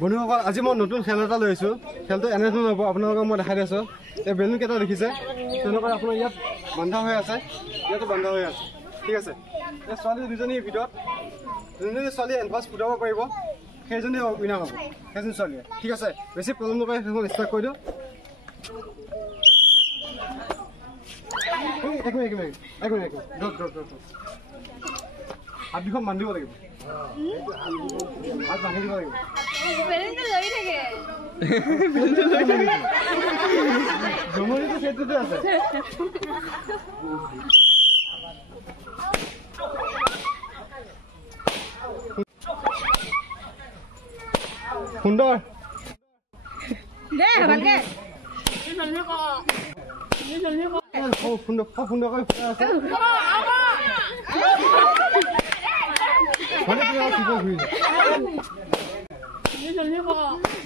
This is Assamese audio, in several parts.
বন্ধুসকল আজি মই নতুন খেল এটা লৈ আহিছোঁ খেলটো এনেধৰণৰ হ'ব আপোনালোকক মই দেখাই দিছোঁ এই বেলুন কেইটা দেখিছে তেনেকৈ আপোনাৰ ইয়াত বন্ধা হৈ আছে ইয়াতো বন্ধা হৈ আছে ঠিক আছে এই ছোৱালী দুজনীৰ ভিতৰত যোনজনী ছোৱালীয়ে এডভান্স ফুটাব পাৰিব সেইজনী উইনাৰ হ'ব সেইজনী ছোৱালীয়ে ঠিক আছে বেছি প্ৰব্লেম নকৰে সেইখন ষ্টাৰ্ট কৰি দিওঁ এক মিনিট হাত দুখন বান্ধিব লাগিব হাত বান্ধি দিব লাগিব জমনিটো সেইটোতে আছে সুন্দৰ সুন্দৰকৈ আছে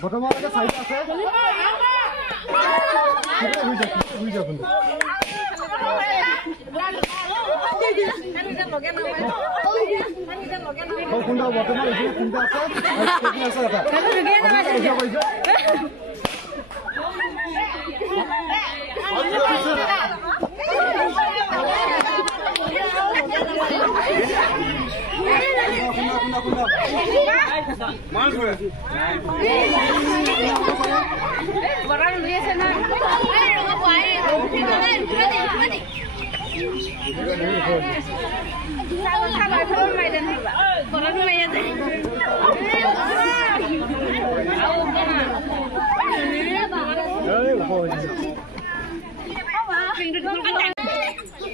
বৰ্তমানলৈকে চাৰিটা আছে সুন্দৰ বৰ্তমান চিন্তা আছে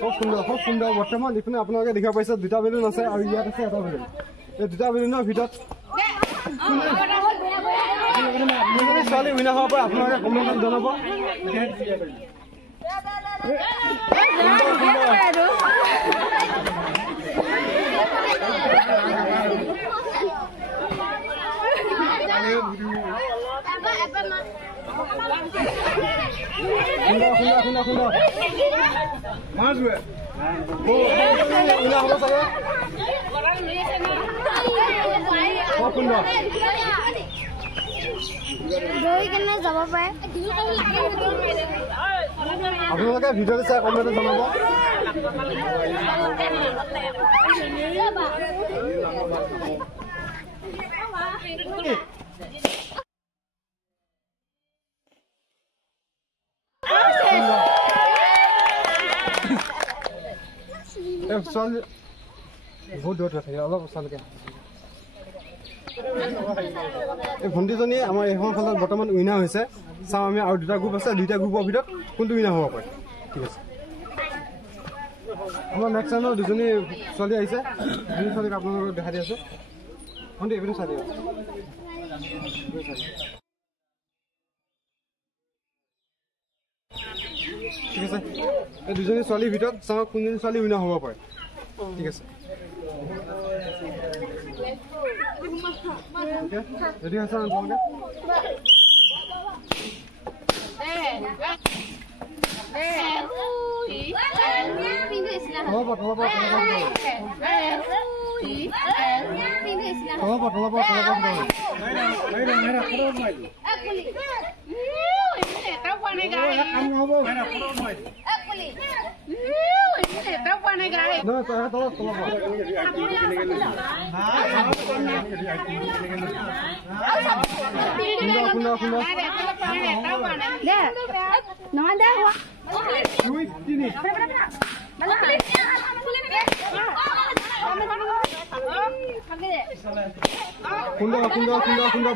খুব সুন্দৰ বৰ্তমান ইপিনে আপোনালোকে দেখিব পাইছে দুটা বেলুন আছে আৰু ইয়াত আছে এটা বেলুন এই দুটা বেলুনৰ ভিতৰত ছোৱালী উইনাৰ হ'ব পাৰে আপোনালোকে কমেণ্টত জনাব আপোনালোকে ভিডিঅ'টো চাই কমেণ্টত জনাব বহুত দূৰত থাকে অলপ ওচৰলৈকে এই ভণ্টিজনী আমাৰ এইখন খেলত বৰ্তমান উইনাৰ হৈছে চাওঁ আমি আৰু দুটা গ্ৰুপ আছে দুইটা গ্ৰুপৰ ভিতৰত কোনটো উইনাৰ হ'ব পাৰে ঠিক আছে আমাৰ নেক্সট টাইমৰ দুজনী ছোৱালী আহিছে দুজনী ছোৱালীক আপোনালোকক দেখাই দি আছোঁ ভণ্টি এইপিনে চাই দিব ঠিক আছে এই দুজনী ছোৱালীৰ ভিতৰত চাওঁ কোনজনী ছোৱালী উইনাৰ হ'ব পাৰে ঠিক আছে ৰেডি আছে আপোনালোকে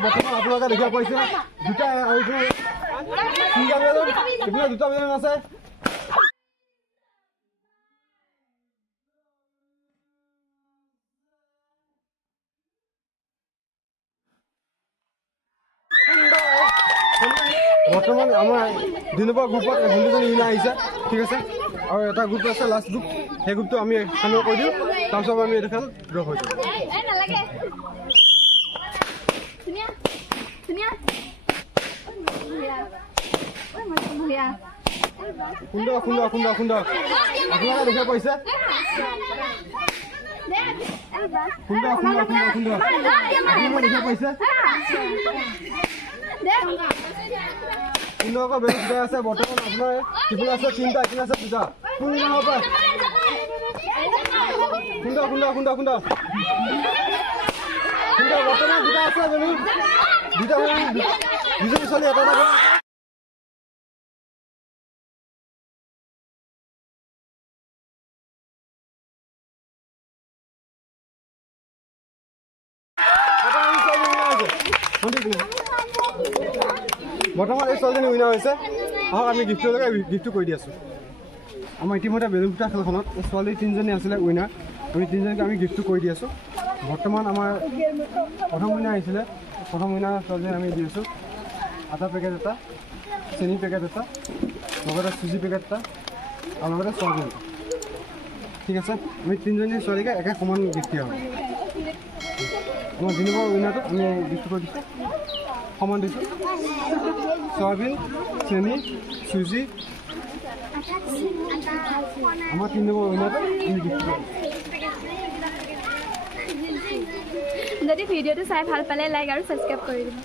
বৰ্তমান আপোনালোকে দেখিব পাইছে দুটা দুটা বেলুন আছে বৰ্তমান আমাৰ 2 নম্বৰ গ্ৰুপত ভণ্টিজনী উইনাৰ আহিছে ঠিক আছে আৰু এটা গ্ৰুপ আছে লাষ্ট গ্ৰুপ সেই গ্ৰুপটো আমি ফাইনেল কৰি দিওঁ তাৰপিছত আমি এইটো খেল ড্ৰ হৈ যাম সুন্দৰ সুন্দৰ সুন্দৰ সুন্দৰ আপোনালোকে দেখিব পাইছে সুন্দৰ সুন্দৰ সুন্দৰ সুন্দৰ আপুনি দেখা পাইছে সুন্দৰকৈ বেলুন ফুটাই আছে বৰ্তমান আপোনাৰ কিফালে আছে তিনিটা এইফালে আছে দুটা কোনদিনা হ'ব পাৰে সুন্দৰ সুন্দৰ সুন্দৰ সুন্দৰ সুন্দৰ বৰ্তমান দুটা আছে বেলুন দুটা দুজনী ছোৱালী এটা এটা বৰ্তমান এই ছোৱালীজনী উইনাৰ হৈছে আহক আমি গিফ্টটো কৰি দি আছোঁ আমাৰ ইতিমধ্যে বেলুন ফুটা খেলখনত এই ছোৱালী তিনিজনী আছিলে উইনাৰ আমি তিনিজনীকে আমি গিফ্টটো কৰি দি আছোঁ বৰ্তমান আমাৰ প্ৰথম উইনাৰ আহিছিলে প্ৰথম উইনাৰ ছোৱালীজনী আমি দি আছোঁ আটা পেকেট এটা চেনি পেকেট এটা লগতে চুজি পেকেট এটা আৰু লগতে চয়াবিন ঠিক আছে আমি তিনিজনী ছোৱালীকে একে সমান গিফ্ট দিয়া হ'ব আমাৰ 2 নম্বৰ উইনাৰটো আমি গিফ্ট কৰি দিছোঁ সমান দিছোঁ চয়াবিন চেনি চুজি আমাৰ 3 নম্বৰ উইনাৰটো আমি গিফ্ট কৰিছোঁ যদি ভিডিঅ'টো চাই ভাল পালে লাইক আৰু সাবস্ক্ৰাইব কৰি দিব